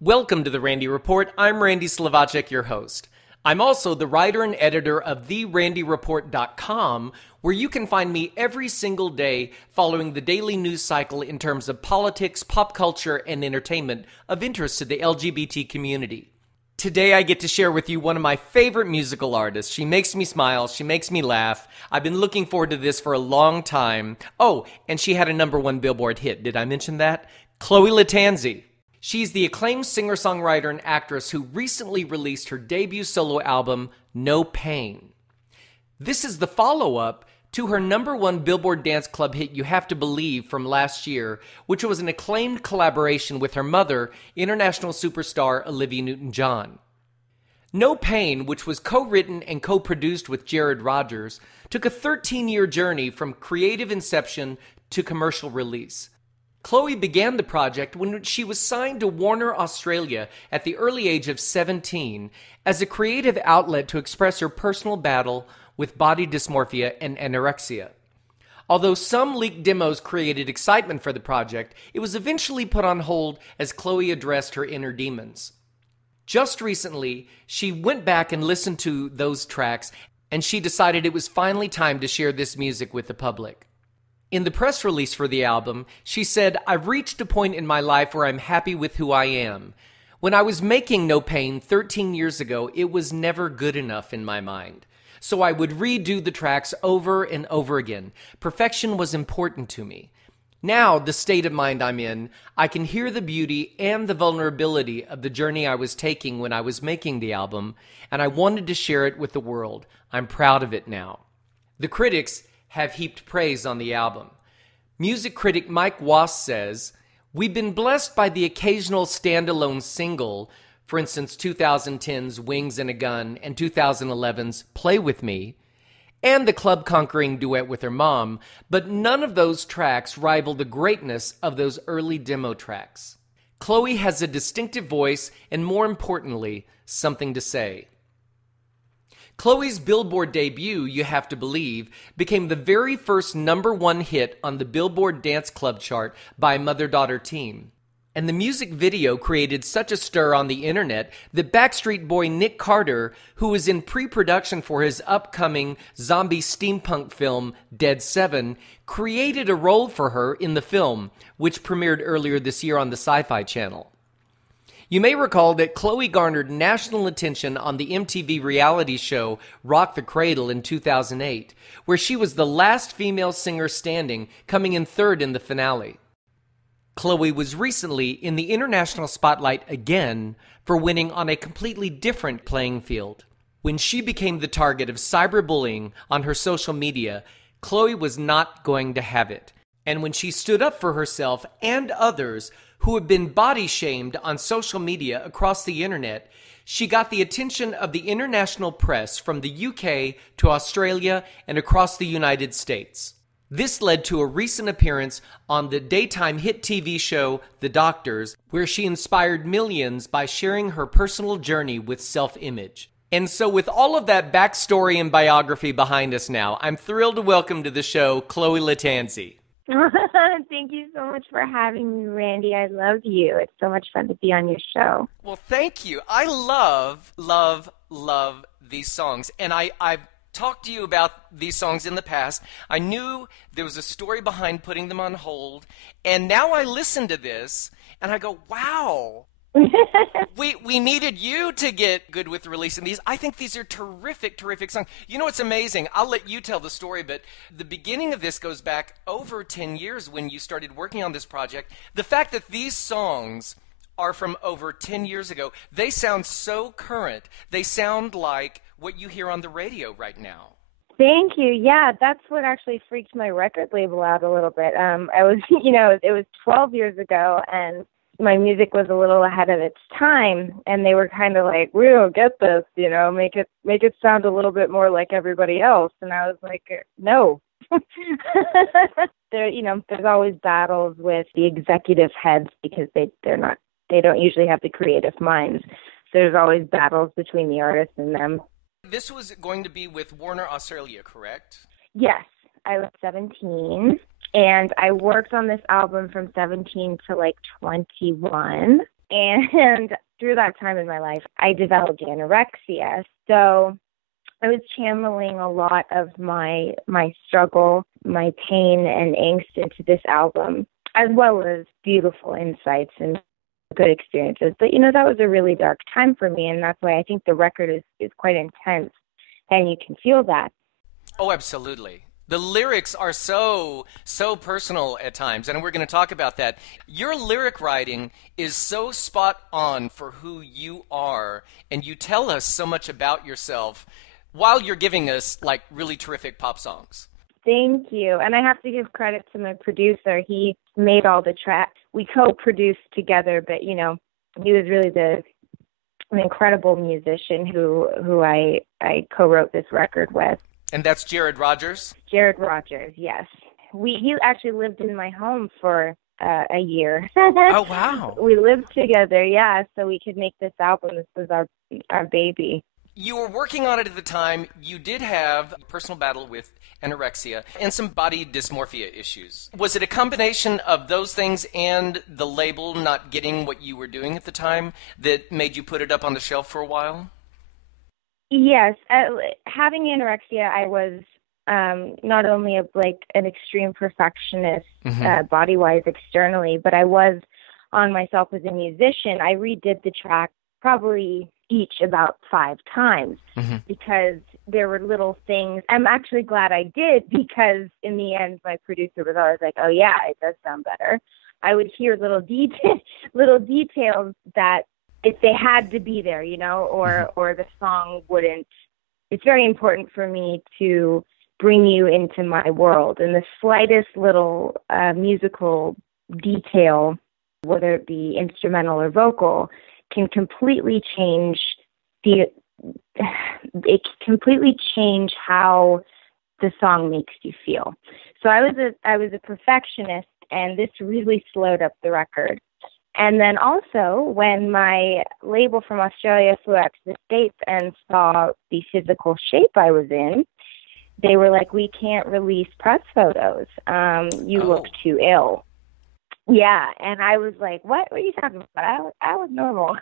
Welcome to the Randy Report. I'm Randy Slavacek, your host. I'm also the writer and editor of therandyreport.com, where you can find me every single day following the daily news cycle in terms of politics, pop culture, and entertainment of interest to the LGBT community. Today I get to share with you one of my favorite musical artists. She makes me smile. She makes me laugh. I've been looking forward to this for a long time. Oh, and she had a #1 Billboard hit. Did I mention that? Chloe Lattanzi. She's the acclaimed singer-songwriter and actress who recently released her debut solo album, No Pain. This is the follow-up to her #1 Billboard Dance Club hit, You Have to Believe, from last year, which was an acclaimed collaboration with her mother, international superstar Olivia Newton-John. No Pain, which was co-written and co-produced with Jared Rogers, took a 13-year journey from creative inception to commercial release. Chloe began the project when she was signed to Warner Australia at the early age of 17 as a creative outlet to express her personal battle with body dysmorphia and anorexia. Although some leaked demos created excitement for the project, it was eventually put on hold as Chloe addressed her inner demons. Just recently, she went back and listened to those tracks, and she decided it was finally time to share this music with the public. In the press release for the album, she said, "I've reached a point in my life where I'm happy with who I am. When I was making No Pain 13 years ago, it was never good enough in my mind. So I would redo the tracks over and over again. Perfection was important to me. Now, the state of mind I'm in, I can hear the beauty and the vulnerability of the journey I was taking when I was making the album, and I wanted to share it with the world. I'm proud of it now." The critics have heaped praise on the album. Music critic Mike Wass says, "We've been blessed by the occasional standalone single, for instance 2010's Wings and a Gun and 2011's Play With Me, and the club-conquering duet with her mom, but none of those tracks rival the greatness of those early demo tracks. Chloe has a distinctive voice and, more importantly, something to say." Chloe's Billboard debut, You Have to Believe, became the very first #1 hit on the Billboard Dance Club chart by mother-daughter team. And the music video created such a stir on the internet that Backstreet Boy Nick Carter, who was in pre-production for his upcoming zombie steampunk film Dead 7, created a role for her in the film, which premiered earlier this year on the Sci-Fi Channel. You may recall that Chloe garnered national attention on the MTV reality show Rock the Cradle in 2008, where she was the last female singer standing, coming in third in the finale. Chloe was recently in the international spotlight again for winning on a completely different playing field. When she became the target of cyberbullying on her social media, Chloe was not going to have it. And when she stood up for herself and others who have been body shamed on social media across the internet, she got the attention of the international press from the UK to Australia and across the United States. This led to a recent appearance on the daytime hit TV show The Doctors, where she inspired millions by sharing her personal journey with self-image. And so with all of that backstory and biography behind us now, I'm thrilled to welcome to the show Chloe Lattanzi. Thank you so much for having me, Randy. I love you. It's so much fun to be on your show. Well, thank you. I love these songs. And I've talked to you about these songs in the past. I knew there was a story behind putting them on hold. And now I listen to this and I go, wow. We needed you to get good with releasing these. I think these are terrific songs. You know what's amazing? I'll let you tell the story, but the beginning of this goes back over 10 years when you started working on this project. The fact that these songs are from over 10 years ago, they sound so current. They sound like what you hear on the radio right now. Thank you. Yeah, that's what actually freaked my record label out a little bit. I was, it was 12 years ago, and my music was a little ahead of its time, and they were kind of like, "We don't get this, make it sound a little bit more like everybody else." And I was like, "No." There's always battles with the executive heads because they don't usually have the creative minds. So there's always battles between the artists and them. This was going to be with Warner Australia, correct? Yes, I was 17. And I worked on this album from 17 to 21. And through that time in my life, I developed anorexia. So I was channeling a lot of my struggle, my pain and angst into this album, as well as beautiful insights and good experiences. But, that was a really dark time for me, and that's why I think the record is quite intense, and you can feel that. Oh, absolutely. The lyrics are so personal at times, and we're going to talk about that. Your lyric writing is so spot on for who you are, and you tell us so much about yourself while you're giving us, like, really terrific pop songs. Thank you. And I have to give credit to my producer. He made all the tracks. We co-produced together, but, he was really an incredible musician who I co-wrote this record with. And that's Jared Rogers? Jared Rogers, yes. He actually lived in my home for a year. Oh, wow. We lived together, yeah, so we could make this album. This was our baby. You were working on it at the time. You did have a personal battle with anorexia and some body dysmorphia issues. Was it a combination of those things and the label not getting what you were doing at the time that made you put it up on the shelf for a while? Yes. Having anorexia, I was not only an extreme perfectionist, body-wise externally, but I was on myself as a musician. I redid the track probably each about 5 times because there were little things. I'm actually glad I did, because in the end, my producer was always like, oh yeah, it does sound better. I would hear little details that if they had to be there, or the song wouldn't. It's very important for me to bring you into my world, and the slightest little musical detail, whether it be instrumental or vocal, can completely change how the song makes you feel. So I was a perfectionist, and this really slowed up the record. And then also, when my label from Australia flew out to the States and saw the physical shape I was in, they were like, we can't release press photos. You look too ill. Yeah, and I was like, what are you talking about? I was normal.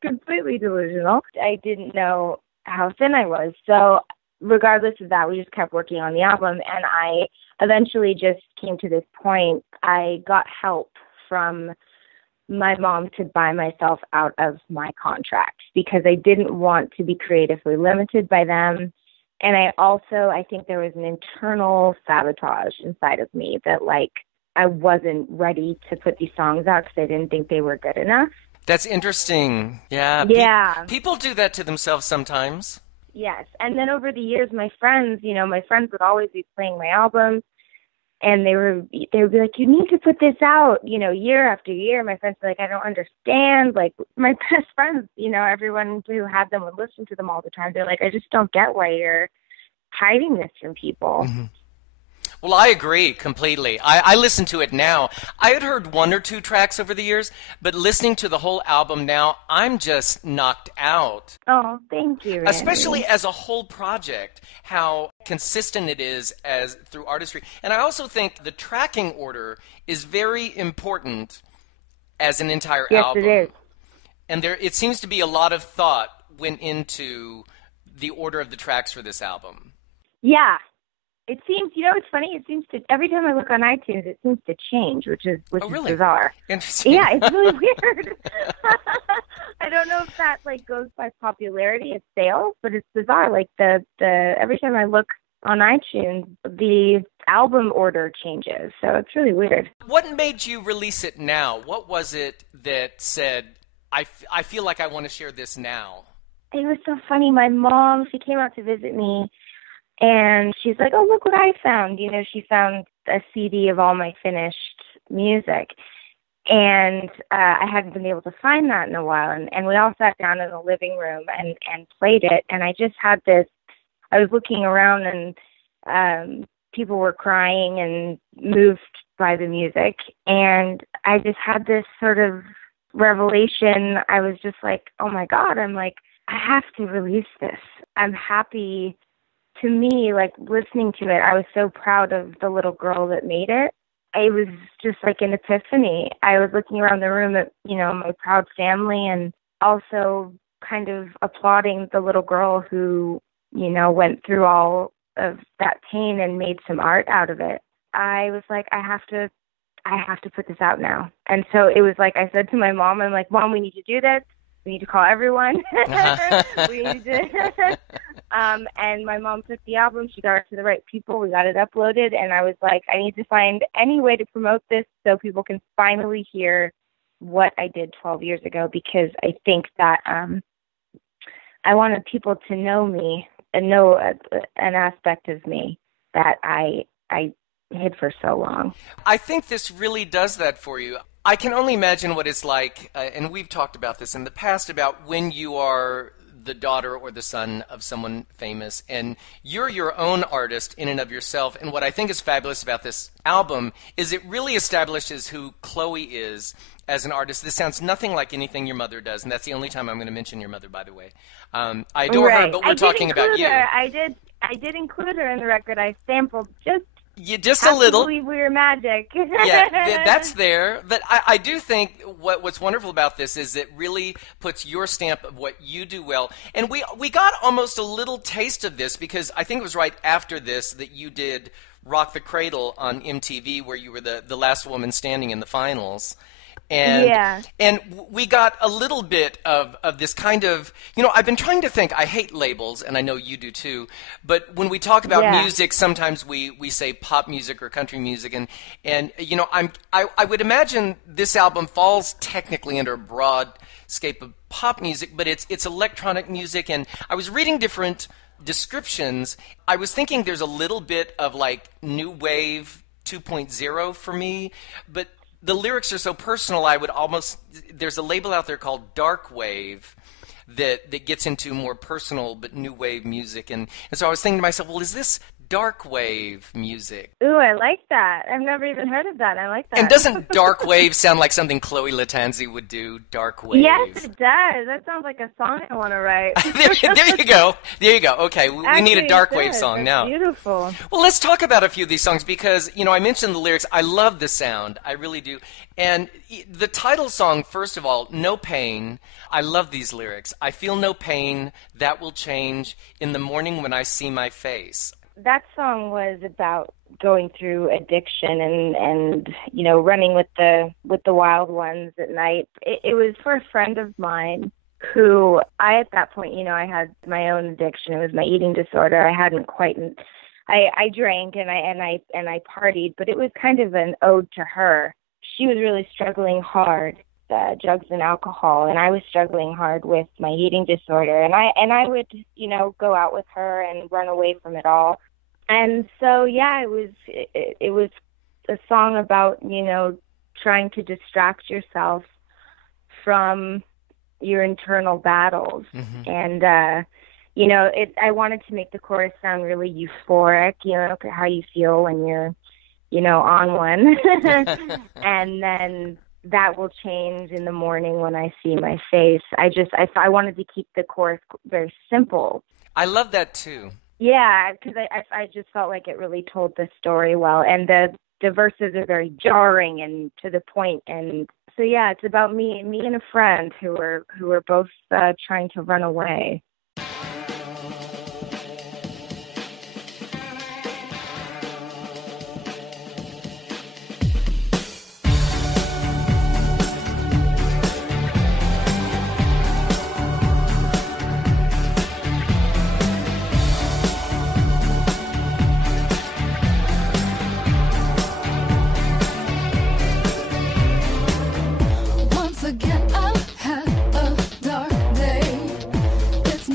Completely delusional. I didn't know how thin I was. So regardless of that, we just kept working on the album, and I eventually just came to this point. I got help from my mom to buy myself out of my contract because I didn't want to be creatively limited by them. And I think there was an internal sabotage inside of me that, I wasn't ready to put these songs out because I didn't think they were good enough. That's interesting. Yeah. Yeah. People do that to themselves sometimes. Yes. And then over the years, my friends would always be playing my album, and they would be like, you need to put this out, year after year. My friends were like, I don't understand. Like, my best friends, everyone who had them would listen to them all the time. They're like, I just don't get why you're hiding this from people. Mm-hmm. Well, I agree completely. I listen to it now. I had heard 1 or 2 tracks over the years, but listening to the whole album now, I'm just knocked out. Oh, thank you, Randy. Especially as a whole project, how consistent it is as through artistry. And I also think the tracking order is very important as an entire album. Yes, it is. And it seems to be a lot of thought went into the order of the tracks for this album. Yeah. It seems, it's funny, it seems to, every time I look on iTunes, it seems to change, which is bizarre. Interesting. Yeah, it's really weird. I don't know if that, goes by popularity of sales, but it's bizarre. Every time I look on iTunes, the album order changes, so it's really weird. What made you release it now? What was it that said, I feel like I want to share this now? It was so funny. My mom, she came out to visit me, and she's like, oh, look what I found. She found a CD of all my finished music. And I hadn't been able to find that in a while. And we all sat down in the living room and played it. And I just had this, I was looking around, and people were crying and moved by the music. And I just had this sort of revelation. I was just like, oh my God, I have to release this. I'm happy. To me, listening to it, I was so proud of the little girl that made it. it was just like an epiphany. I was looking around the room at, my proud family, and also kind of applauding the little girl who, went through all of that pain and made some art out of it. I was like, I have to put this out now. And so it was like, I said to my mom, I'm like, Mom, we need to do this. We need to call everyone. We need to. And my mom took the album. She got it to the right people. We got it uploaded. And I was like, I need to find any way to promote this so people can finally hear what I did 12 years ago, because I think that I wanted people to know me and know an aspect of me that I hid for so long. I think this really does that for you. I can only imagine what it's like, and we've talked about this in the past, about when you are the daughter or the son of someone famous, and you're your own artist in and of yourself. And what I think is fabulous about this album is it really establishes who Chloe is as an artist. This sounds nothing like anything your mother does, and that's the only time I'm going to mention your mother, by the way. I adore her, but we're talking about you. I did include her in the record. I sampled just a little. Believe we were magic. Yeah, that's there. But I do think what's wonderful about this is it really puts your stamp of what you do well. And we got almost a little taste of this, because I think it was right after this that you did Rock the Cradle on MTV, where you were the last woman standing in the finals. And we got a little bit of this kind of, I've been trying to think. I hate labels, and I know you do too. But when we talk about music, sometimes we say pop music or country music, and I would imagine this album falls technically under a broad scape of pop music, but it's electronic music. And I was reading different descriptions. I was thinking there's a little bit of like new wave 2.0 for me, but the lyrics are so personal. There's a label out there called dark wave that gets into more personal but new wave music, and so I was thinking to myself, well, is this dark wave music? Ooh, I like that. I've never even heard of that. I like that. And doesn't dark wave sound like something Chloe Lattanzi would do? Dark wave. Yes, it does. That sounds like a song I want to write. there you go. There you go. Okay, we need a dark wave song now. Beautiful. Well, let's talk about a few of these songs, because I mentioned the lyrics. I love the sound. I really do. And the title song, first of all, No Pain. I love these lyrics. I feel no pain. That will change in the morning when I see my face. That song was about going through addiction and running with the wild ones at night. It was for a friend of mine who at that point, I had my own addiction. It was my eating disorder. I hadn't quite. I drank and I partied, but it was kind of an ode to her. She was really struggling hard, drugs and alcohol, and I was struggling hard with my eating disorder. And I would go out with her and run away from it all. And so, it was a song about, trying to distract yourself from your internal battles. Mm-hmm. And, I wanted to make the chorus sound really euphoric, how you feel when you're, on one. And then that will change in the morning when I see my face. I wanted to keep the chorus very simple. I love that too. Yeah, because I just felt like it really told the story well, and the verses are very jarring and to the point, and so it's about me and a friend who were both trying to run away. Again, I've had a dark day. It's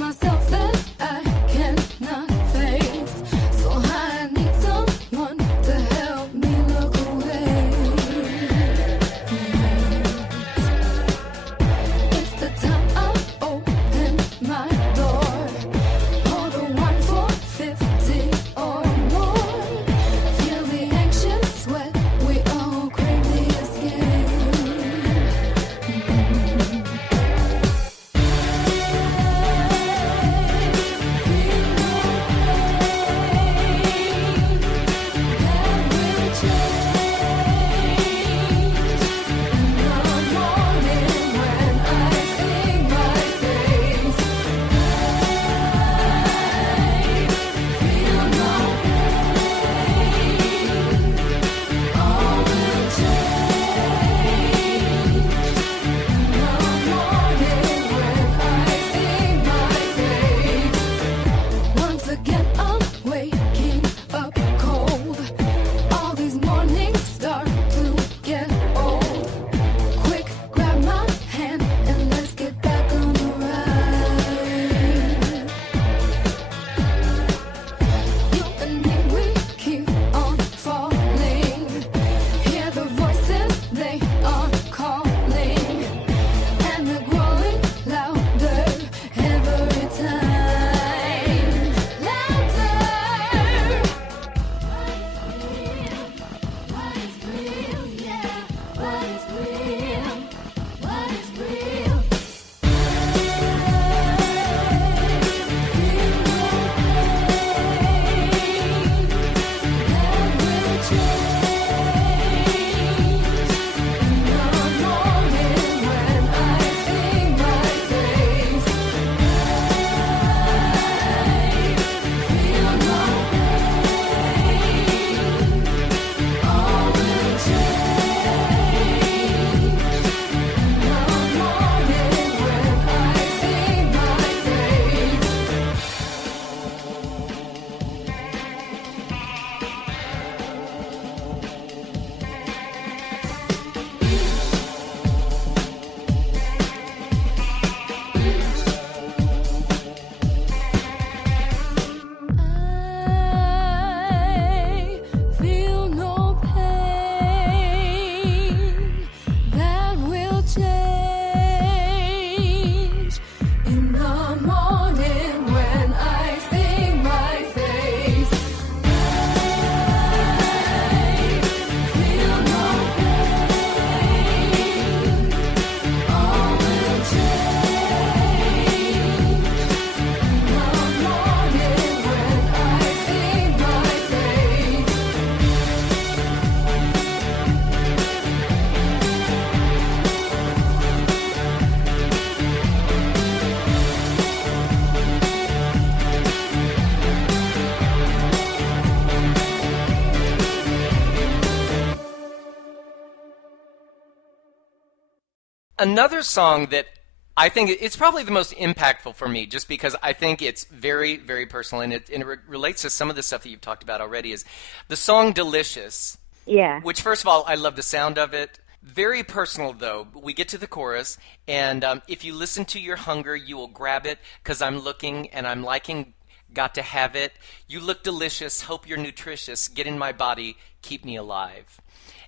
Another song that I think it's probably the most impactful for me, just because I think it's very, very personal, and it relates to some of the stuff that you've talked about already, is the song Delicious. Yeah. Which, first of all, I love the sound of it. Very personal, though. We get to the chorus, and if you listen to your hunger, you will grab it, 'cause I'm looking and I'm liking, got to have it. You look delicious, hope you're nutritious, get in my body, keep me alive.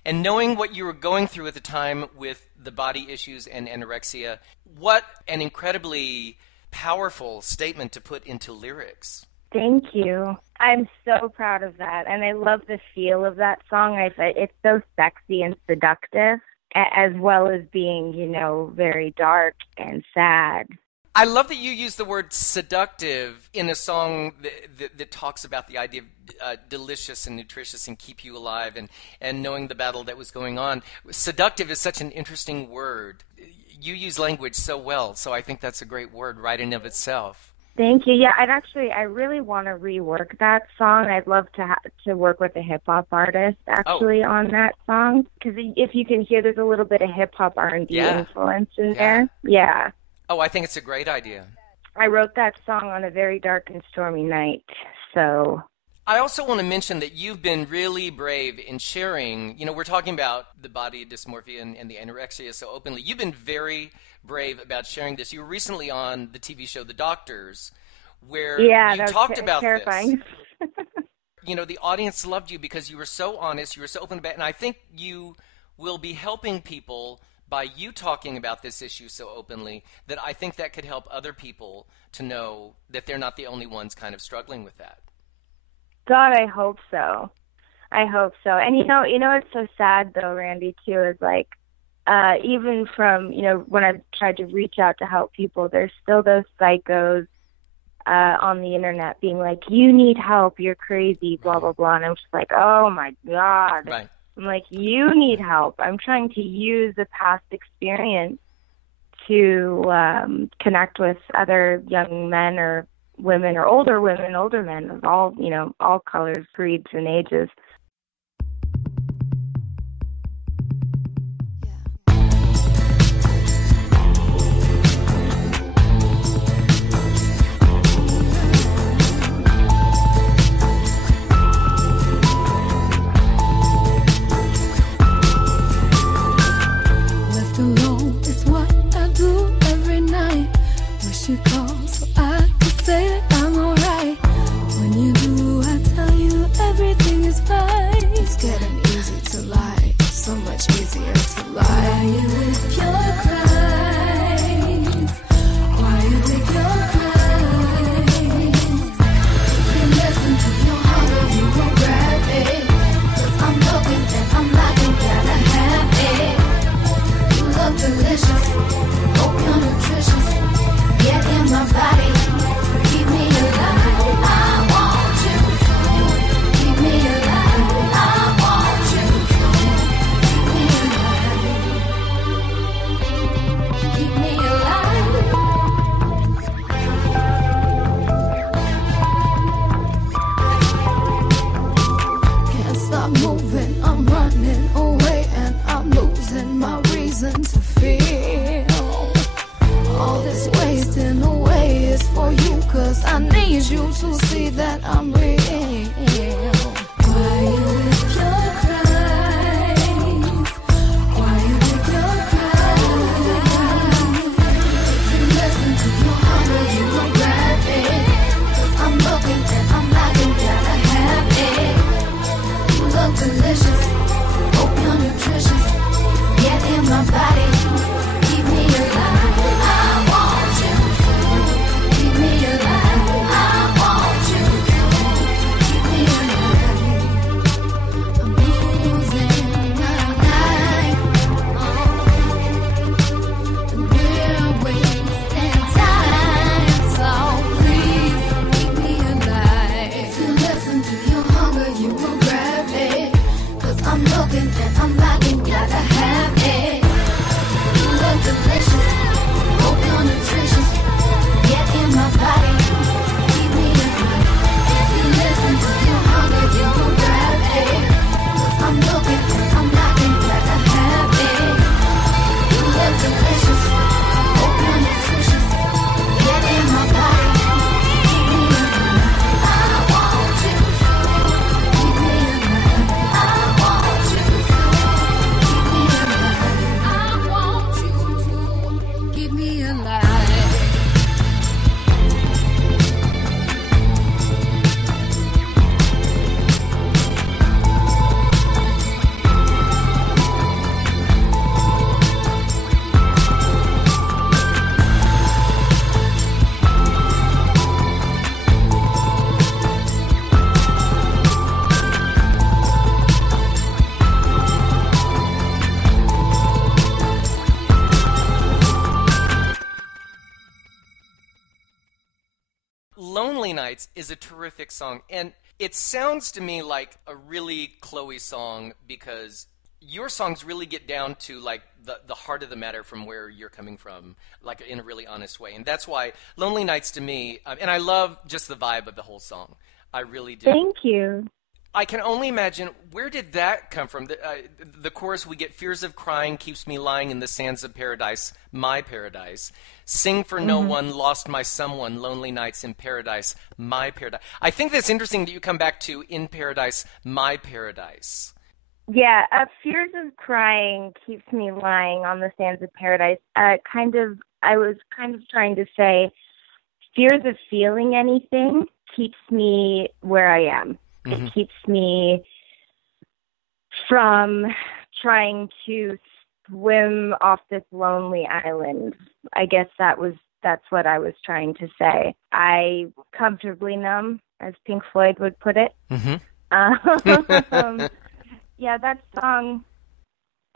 And knowing what you were going through at the time with the body issues and anorexia, what an incredibly powerful statement to put into lyrics. Thank you. I'm so proud of that, and I love the feel of that song. It's so sexy and seductive, as well as being, very dark and sad. I love that you use the word seductive in a song that talks about the idea of delicious and nutritious and keep you alive, and knowing the battle that was going on. Seductive is such an interesting word. You use language so well, so I think that's a great word right in of itself. Thank you. Yeah, I really want to rework that song. I'd love to work with a hip-hop artist, on that song. Because if you can hear, there's a little bit of hip-hop R&B influence in there. Yeah. Oh, I think it's a great idea. I wrote that song on a very dark and stormy night, so... I also want to mention that you've been really brave in sharing, we're talking about the body dysmorphia and the anorexia so openly. You've been very brave about sharing this. You were recently on the TV show The Doctors, where you talked about terrifying. this. The audience loved you because you were so honest, you were so open about it, and I think you will be helping people by you talking about this issue so openly, that I think that could help other people to know that they're not the only ones kind of struggling with that. God, I hope so. I hope so. And it's so sad though, Randy, too, is like, even from, when I've tried to reach out to help people, there's still those psychos on the internet being like, you need help, you're crazy, blah, blah, blah. And I'm just like, oh my God. Right. I'm like, you need help. I'm trying to use the past experience to connect with other young men or women or older men of all colors, creeds, and ages. You call so I can say that I'm alright. When you do, I tell you everything is fine. It's getting easy to lie, so much easier to lie. Why you with your cries? Why you with your cries? If you listen to your heart, you won't grab it. 'Cause I'm looking and I'm liking, gotta have it. You look delicious, hope you're nutritious. Get in my me alive. Lonely Nights is a terrific song, and it sounds to me like a really Chloe song because your songs really get down to like the heart of the matter from where you're coming from, like in a really honest way. And that's why Lonely Nights to me, and I love just the vibe of the whole song. I really do. Thank you. I can only imagine, where did that come from? The chorus, we get fears of crying, keeps me lying in the sands of paradise, my paradise. Sing for no one, lost my someone, lonely nights in paradise, my paradise. I think that's interesting that you come back to in paradise, my paradise. Yeah, fears of crying keeps me lying on the sands of paradise. I was kind of trying to say fears of feeling anything keeps me where I am. It keeps me from trying to swim off this lonely island. I guess that's what I was trying to say. I comfortably numb, as Pink Floyd would put it. Yeah, that song,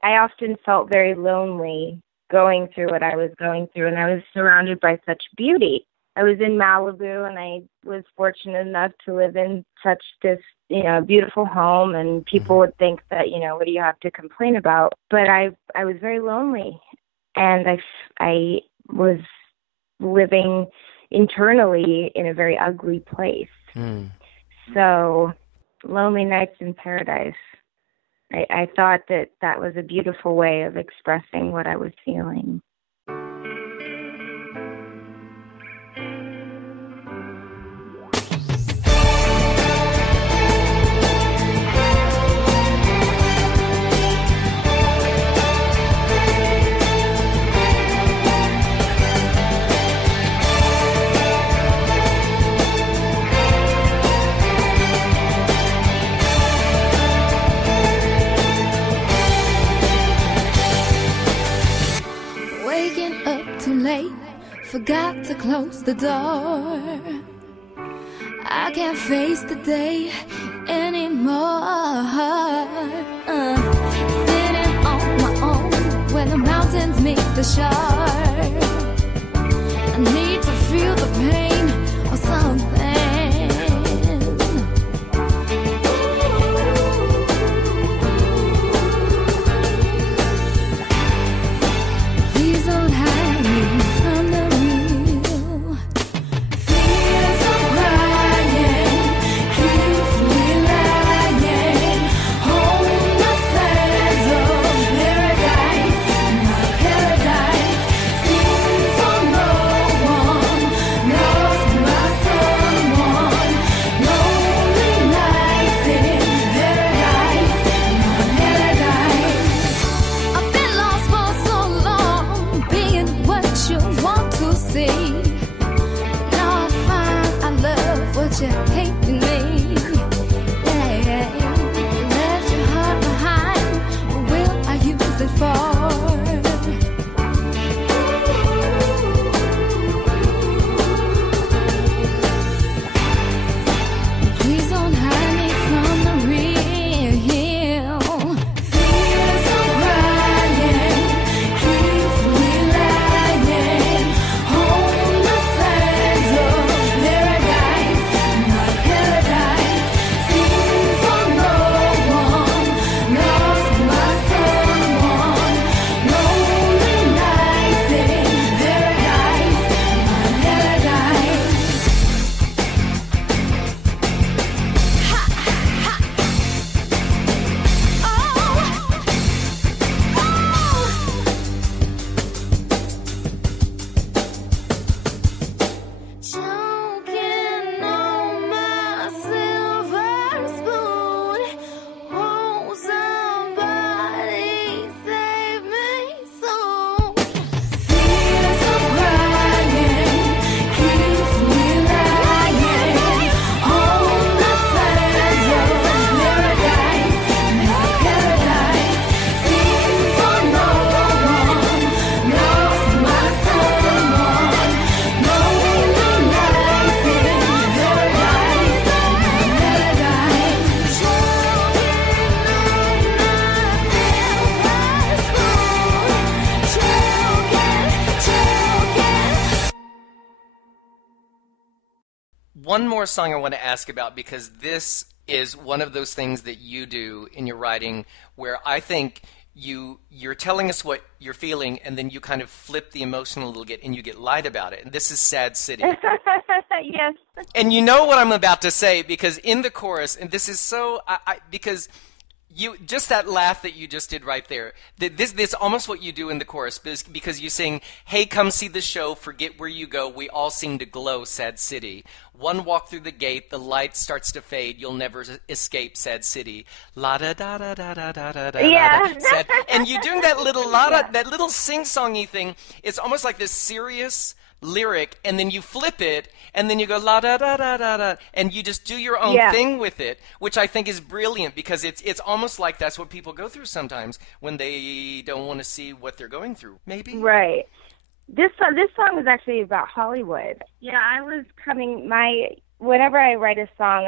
I often felt very lonely going through what I was going through, and I was surrounded by such beauty. I was in Malibu, and I was fortunate enough to live in such this, beautiful home, and people would think that, what do you have to complain about? But I was very lonely, and I was living internally in a very ugly place. So, Lonely Nights in Paradise. I thought that was a beautiful way of expressing what I was feeling. Forgot to close the door. I can't face the day anymore. Sitting on my own when the mountains meet the shore. I need to feel the pain of something. Please don't hide me from the real. Fears of crying keeps me lying. Hold my sense of paradise, my paradise. one more song I want to ask about, because this is one of those things that you do in your writing where I think you're telling us what you're feeling, and then you kind of flip the emotion a little bit and you get light about it. And this is Sad City. Yes. And you know what I'm about to say, because in the chorus, and this is so, because you just that laugh that you just did right there. This almost what you do in the chorus, because you sing, "Hey, come see the show. Forget where you go. We all seem to glow, Sad City. One walk through the gate, the light starts to fade. You'll never escape, Sad City. La da da da da da da da da." Yeah. Sad. And you're doing that little that little sing-songy thing. It's almost like this serious lyric, and then you flip it, and then you go la da da da da da, and you just do your own thing with it, which I think is brilliant, because it's almost like that's what people go through sometimes when they don't want to see what they're going through. Maybe. Right. This song is actually about Hollywood. Yeah, I was whenever I write a song,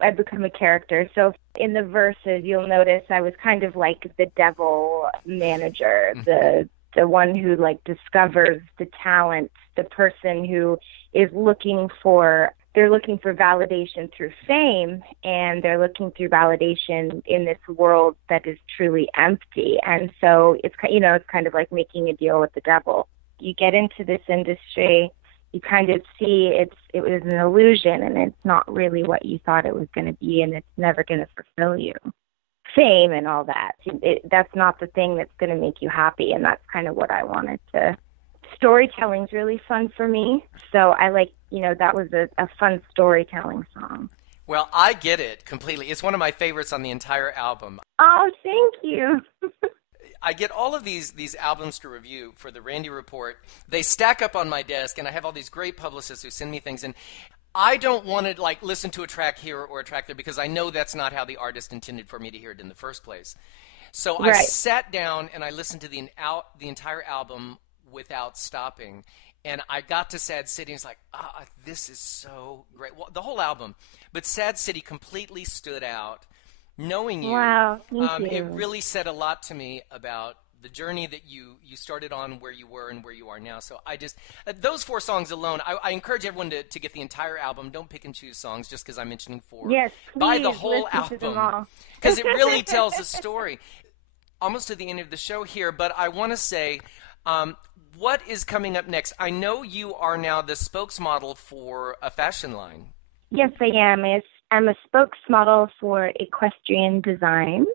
I become a character. So in the verses, you'll notice I was kind of like the devil manager, the one who like discovers the talent, the person who is looking for validation through fame, and they're looking through validation in this world that is truly empty. And so it's kind of like making a deal with the devil. You get into this industry, you kind of see it was an illusion, and it's not really what you thought it was going to be, and it's never going to fulfill you. Fame and all that, that's not the thing that's going to make you happy, and that's kind of what I wanted to. Storytelling's really fun for me, so I like, that was a fun storytelling song. Well, I get it completely. It's one of my favorites on the entire album. Oh, thank you. I get all of these albums to review for the Randy Report. They stack up on my desk, and I have all these great publicists who send me things, and I don't want to like listen to a track here or a track there, because I know that's not how the artist intended for me to hear it in the first place. So I sat down and I listened to the entire album without stopping, and I got to Sad City, and it's like, this is so great. Well, the whole album, but Sad City completely stood out. Knowing you, wow, thank you. It really said a lot to me about the journey that you started on, where you were and where you are now. So I just, those 4 songs alone, I encourage everyone to get the entire album. Don't pick and choose songs just because I'm mentioning 4. Yes, please. Buy the whole album, because it really tells a story. Almost to the end of the show here, but I want to say, what is coming up next? I know you are now the spokesmodel for a fashion line. Yes, I am. I'm a spokesmodel for Equestrian Designs,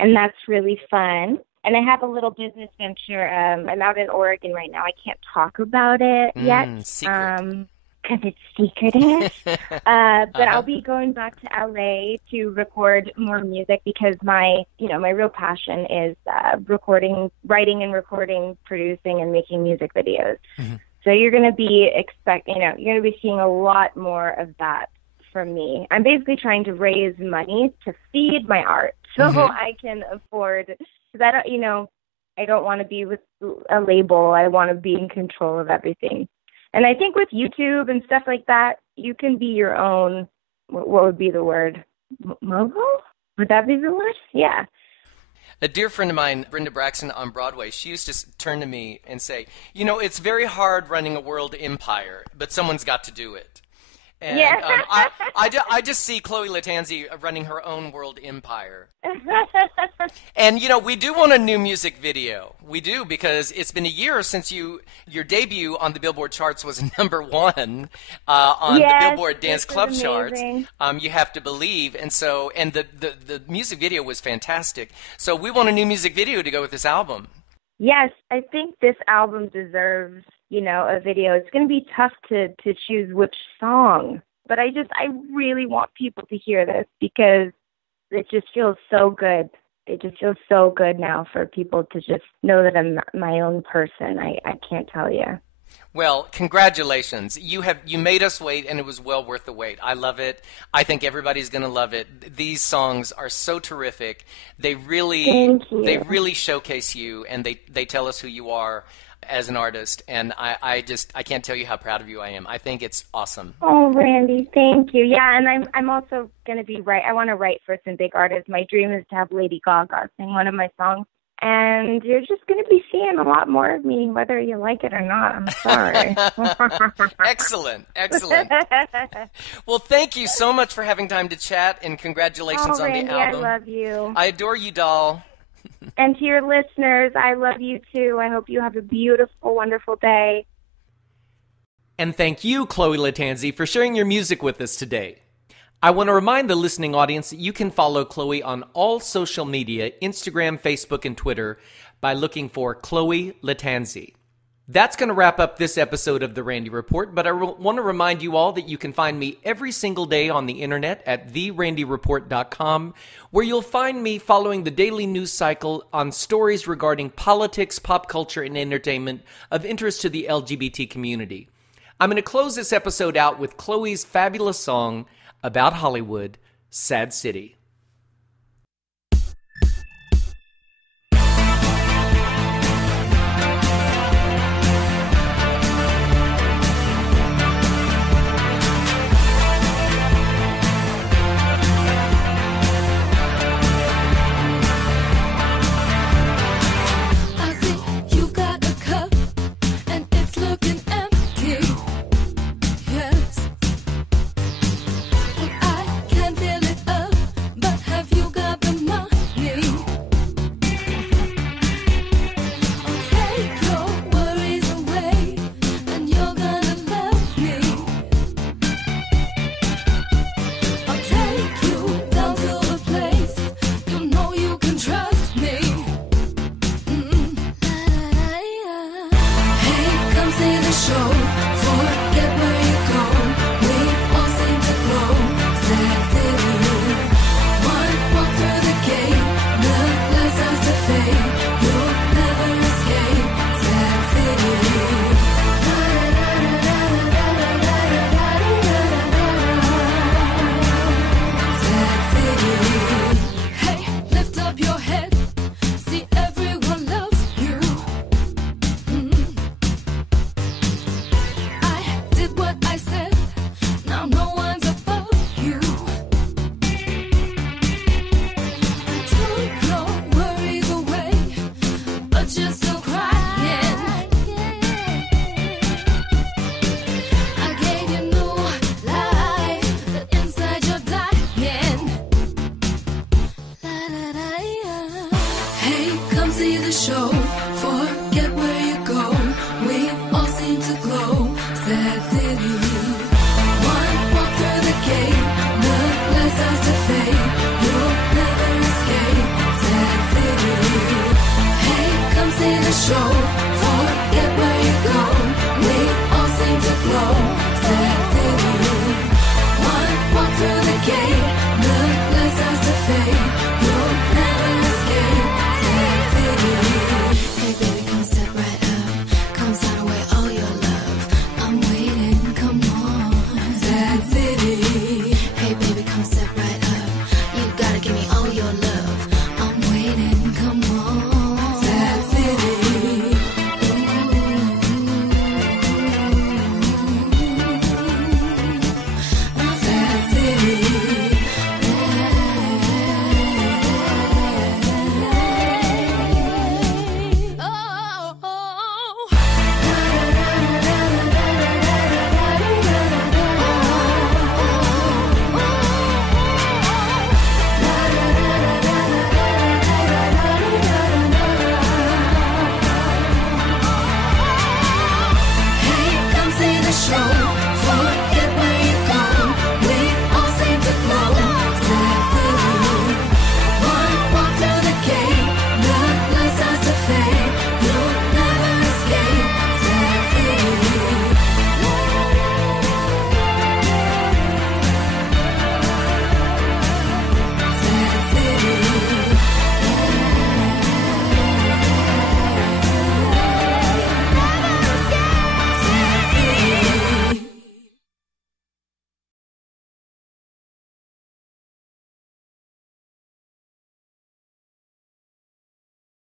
and that's really fun. And I have a little business venture. I'm out in Oregon right now. I can't talk about it yet. Secret. Because it's secretive. But I'll be going back to LA to record more music, because my real passion is writing and recording, producing, and making music videos. Mm-hmm. So you're going to be seeing a lot more of that from me. I'm basically trying to raise money to feed my art, so I can afford. Because I don't want to be with a label. I want to be in control of everything. And I think with YouTube and stuff like that, you can be your own. What would be the word? Mogul? Would that be the word? Yeah. A dear friend of mine, Brenda Braxton on Broadway, she used to turn to me and say, it's very hard running a world empire, but someone's got to do it. And I just see Chloe Lattanzi running her own world empire. And, we do want a new music video. We do, because it's been a year since your debut on the Billboard charts was #1 on the Billboard Dance Club charts. You Have to Believe. And so, and the music video was fantastic. So we want a new music video to go with this album. Yes, I think this album deserves, a video. It's going to be tough to choose which song, but I really want people to hear this, because it just feels so good. It just feels so good now for people to just know that I'm my own person. I can't tell you. Well, congratulations. You made us wait, and it was well worth the wait. I love it. I think everybody's going to love it. These songs are so terrific. They really showcase you, and they tell us who you are as an artist, and I can't tell you how proud of you I am. I think it's awesome. Oh, Randy, thank you. Yeah, and I'm also going to I want to write for some big artists. My dream is to have Lady Gaga sing one of my songs. And you're just going to be seeing a lot more of me, whether you like it or not. I'm sorry. Excellent. Well, thank you so much for having time to chat, and congratulations on Randy, the album. I love you. I adore you, doll. And to your listeners, I love you too. I hope you have a beautiful, wonderful day. And thank you, Chloe Lattanzi, for sharing your music with us today. I want to remind the listening audience that you can follow Chloe on all social media, Instagram, Facebook, and Twitter, by looking for Chloe Lattanzi. That's going to wrap up this episode of The Randy Report, but I want to remind you all that you can find me every single day on the internet at therandyreport.com, where you'll find me following the daily news cycle on stories regarding politics, pop culture, and entertainment of interest to the LGBT community. I'm going to close this episode out with Chloe's fabulous song about Hollywood, Sad City. Show.